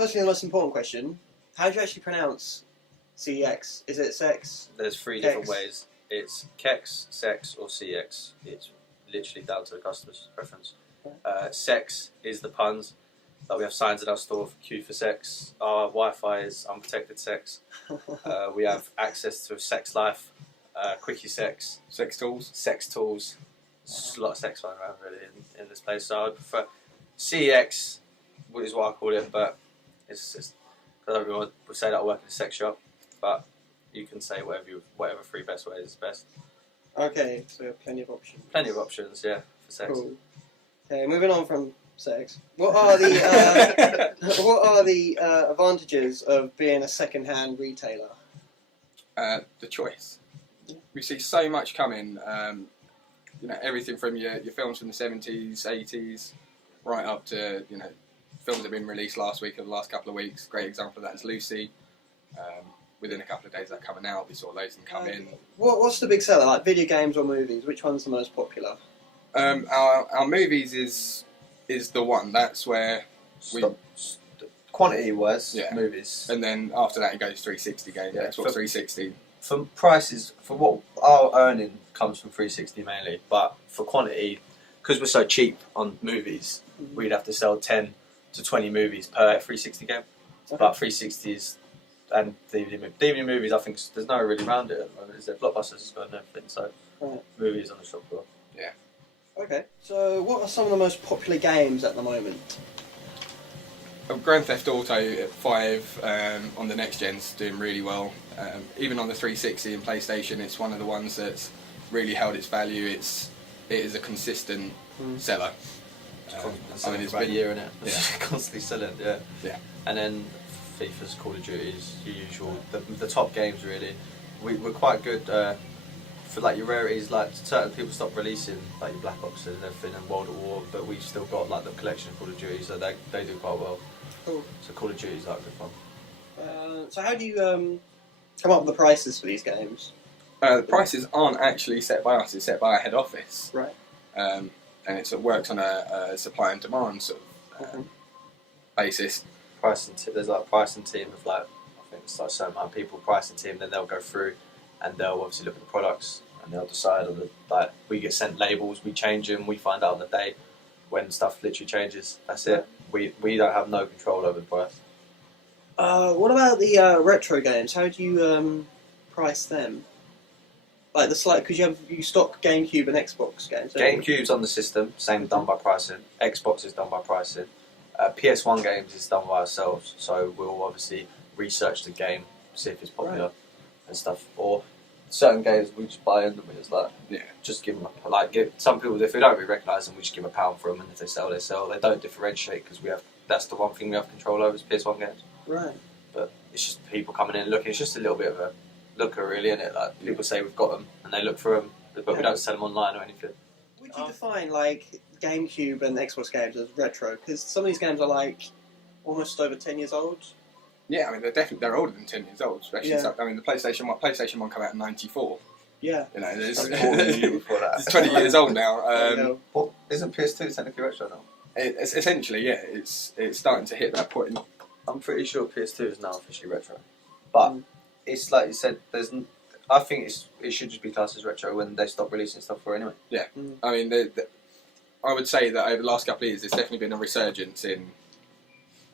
firstly, the most important question: how do you actually pronounce CeX? Is it CeX? There's three CeX. different ways. It's CeX, CeX, or CeX. It's literally down to the customer's preference. CeX is the puns. Like we have signs in our store for Q for sex. Our Wi-Fi is unprotected sex. We have access to Sex Life, Quickie Sex, Sex tools. Sex Tools. There's a lot of sex flying around really in this place. So I prefer CeX, which is what I call it, but it's I don't really would say that I work in a sex shop, but you can say whatever three best ways is best. Okay, so we have plenty of options. Plenty of options, yeah, for sex. Cool. Okay, moving on from sex. What are the advantages of being a second-hand retailer? The choice. We see so much coming. Everything from your films from the 70s, 80s, right up to films that have been released last week or the last couple of weeks. Great example of that is Lucy. Within a couple of days of that coming out, we saw those come in. What's the big seller? Like video games or movies? Which one's the most popular? Our movies is the one. That's where Quantity-wise, Yeah. movies. and then after that it goes 360 games. Yeah, Xbox 360. For prices, for what our earning comes from 360 mainly, but for quantity, because we're so cheap on movies, we'd have to sell 10 to 20 movies per 360 game. Okay. But 360s and DVD movies, I think there's no really round it at the moment. Is there? Blockbusters has got everything, so Right. movies on the shop floor. Okay. So, what are some of the most popular games at the moment? Grand Theft Auto 5 on the next gen's doing really well. Even on the 360 and PlayStation, it's one of the ones that's really held its value. It is a consistent seller. It's about a year in it. Yeah. Constantly selling, yeah. Yeah. And then FIFA's, Call of Duty's, your usual, the top games really. We're quite good for like your rarities. Like certain people stop releasing like your Black Ops and everything and World at War, but we've still got like the collection of Call of Duty, so they do quite well. Cool. So Call of Duty's like good fun. So, how do you come up with the prices for these games? The prices aren't actually set by us; it's set by our head office. Right. And it works on a supply and demand sort of basis. There's like a pricing team of like, I think it's like so many people pricing team, then they'll go through and they'll obviously look at the products and they'll decide on like we get sent labels, we change them, we find out on the day when stuff literally changes. That's it. We don't have no control over the price. What about the retro games? How do you price them? Like because you stock GameCube and Xbox games. don't you? GameCube's on the system, same done by pricing. Xbox is done by pricing. PS1 games is done by ourselves, so we'll obviously research the game, see if it's popular and stuff. Or certain games we just buy in them. It's like just give them some people if we don't really recognise them, we just give them £1 for them, and if they sell, they sell. They don't differentiate because that's the one thing we have control over is PS1 games. Right. But it's just people coming in and looking. It's just a little bit of a looker, really, isn't it? Like people say we've got them and they look for them, but we don't sell them online or anything. Would you define like GameCube and Xbox games as retro? Because some of these games are like almost over 10 years old. Yeah, I mean they're older than 10 years old. Especially, I mean the PlayStation 1 came out in '94. Yeah. It's before that. It's 20 years old now. What isn't PS2 technically retro now? It's essentially it's starting to hit that point. I'm pretty sure PS2 is now officially retro, but it's like you said. I think it should just be classed as retro when they stop releasing stuff for it anyway. Yeah, I mean, I would say that over the last couple of years, there's definitely been a resurgence in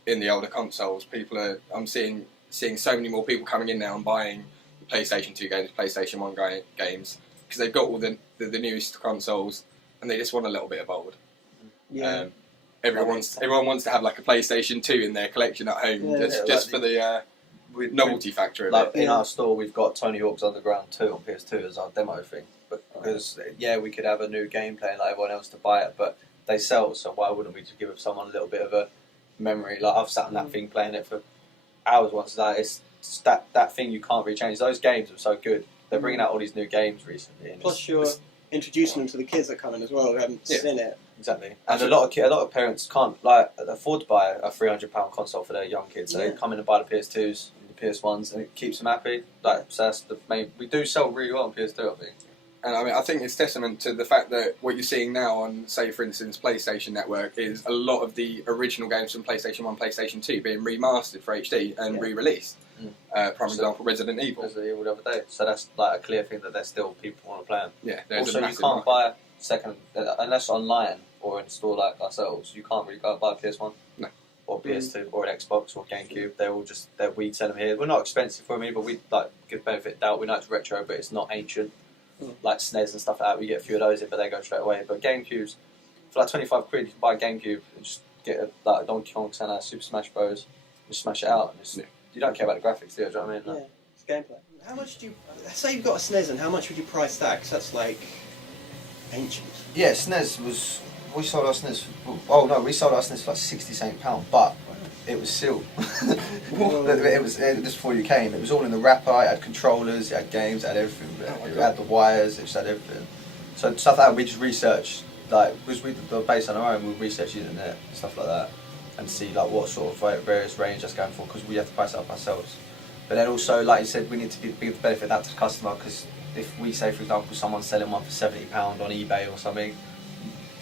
the older consoles. I'm seeing so many more people coming in now and buying the PlayStation 2 games, PlayStation 1 games because they've got all the newest consoles and they just want a little bit of old. Yeah. Everyone wants to have like a PlayStation 2 in their collection at home just for the novelty factor of it. In our store, we've got Tony Hawk's Underground 2 on PS2 as our demo thing. But because we could have a new game playing like everyone else to buy it, but they sell, so why wouldn't we just give someone a little bit of a memory? Like I've sat on that thing playing it for hours once. Like it's that thing you can't really change. Those games are so good. They're bringing out all these new games recently. And plus, you're introducing them to the kids that come in as well who haven't seen it. Exactly, and a lot of parents can't afford to buy a £300 console for their young kids, so they come in and buy the PS2s and the PS1s, and it keeps them happy. So that's the main. We do sell really well on PS2, I think. And I mean, I think it's testament to the fact that what you're seeing now on, say, for instance, PlayStation Network is a lot of the original games from PlayStation 1, PlayStation 2 being remastered for HD and re-released. Prime example, Resident Evil. Resident Evil the other day. So that's like a clear thing that there's still people want to play them. Yeah, there's also, a you massive can't market. buy second unless online or in store like ourselves. You can't really go and buy a PS1. No. Or PS2 or an Xbox or GameCube. They're all just we sell them here. We're not expensive for me, but we like give benefit of doubt. We know it's retro, but it's not ancient. Like SNES and stuff like that, we get a few of those in, but they go straight away. But GameCubes, for like 25 quid, you can buy a GameCube and just get a Donkey Kong and a Super Smash Bros. Just smash it out. And just, you don't care about the graphics, do you? Do you know what I mean? Yeah, it's gameplay. How much do you say you've got a SNES, and how much would you price that? Because that's like ancient. Yeah, SNES was. We sold our SNES. Oh no, we sold our SNES for like £60, but it was sealed. it was just before you came. It was all in the wrapper. It had controllers, it had games, it had everything. It had the wires, it just had everything. So stuff like that we just researched, like because we were based on our own, we researched the internet, stuff like that, and see like what sort of various range that's going for, because we have to price it up ourselves. But then also, like you said, we need to give the benefit of that to the customer, because if we say, for example, someone's selling one for £70 on eBay or something,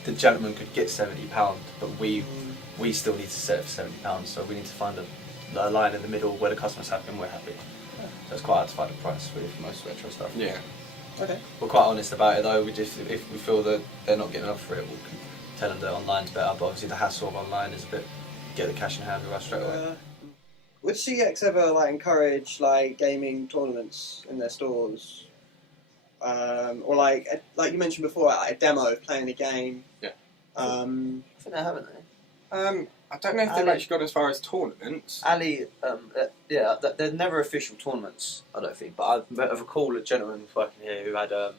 the gentleman could get £70, but we still need to sell it for £70, so we need to find a line in the middle where the customer's happy and we're happy. So it's quite hard to find a price really for most retro stuff. Yeah. Okay. We're quite honest about it though. We just, if we feel that they're not getting enough for it, we'll tell them that online's better. But obviously the hassle of online is a bit, get the cash in hand right straight away. Would CeX ever like encourage like gaming tournaments in their stores, or like you mentioned before, like a demo of playing a game? Yeah. I think they haven't they? I don't know if they've actually gone as far as tournaments. Ali, yeah, they're never official tournaments, I don't think. But I recall a gentleman working here who had a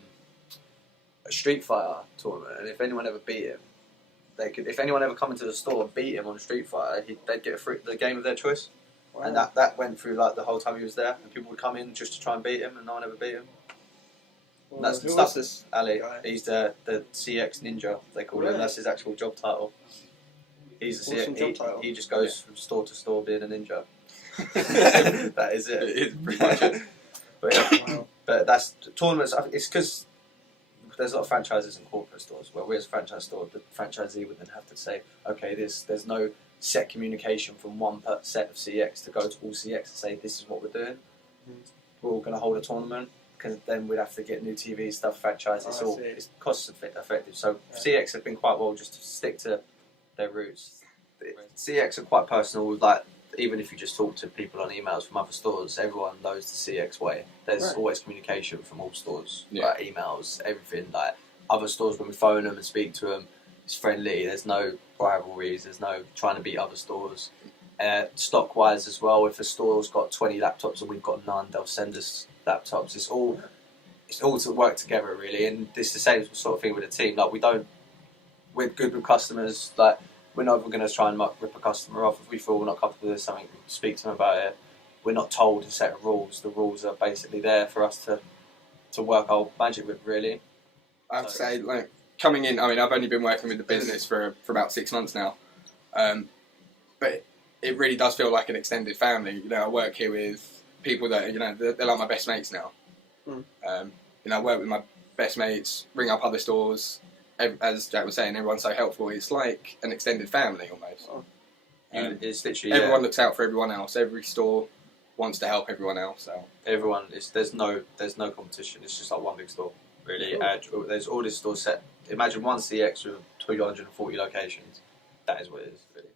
Street Fighter tournament, and if anyone ever beat him, they could. If anyone ever come into the store and beat him on Street Fighter, they'd get the game of their choice. Wow. And that went through like the whole time he was there, and people would come in just to try and beat him, and no one ever beat him. Well, That's the who stuff. was this Ali, guy? he's the CeX Ninja, they call him. That's his actual job title. He's a Awesome CeX. job title. He just goes from store to store being a ninja. That is it. It is pretty much it. But, yeah. Wow. But that's tournaments. It's because there's a lot of franchises in corporate stores where we as a franchise store, the franchisee would then have to say, okay, there's no set communication from one set of CeX to go to all CeX and say this is what we're doing. We're all going to hold a tournament, because then we'd have to get new TV stuff, franchises. Oh, I see. It's cost effective. So CeX have been quite well just to stick to their roots. CeX are quite personal. Like even if you just talk to people on emails from other stores, everyone knows the CeX way. There's always communication from all stores, like emails, everything. Like other stores, when we phone them and speak to them, it's friendly. There's no rivalries. There's no trying to beat other stores. Stock wise as well, if a store's got 20 laptops and we've got none, they'll send us laptops. It's all to work together really, and it's the same sort of thing with the team. Like we're good with customers. Like we're not going to try and rip a customer off if we feel we're not comfortable with something. We speak to them about it. We're not told a set of rules. The rules are basically there for us to work our magic with really. I have to say, like coming in, I mean, I've only been working with the business for about 6 months now, but it really does feel like an extended family. You know, I work here with people that they're like my best mates now. I work with my best mates, ring up other stores. As Jack was saying, everyone's so helpful. It's like an extended family almost. It's literally everyone looks out for everyone else. Every store wants to help everyone else. So everyone, there's no competition. It's just like one big store, really. There's all these stores set. Imagine one CeX with 240 locations. That is what it is, really.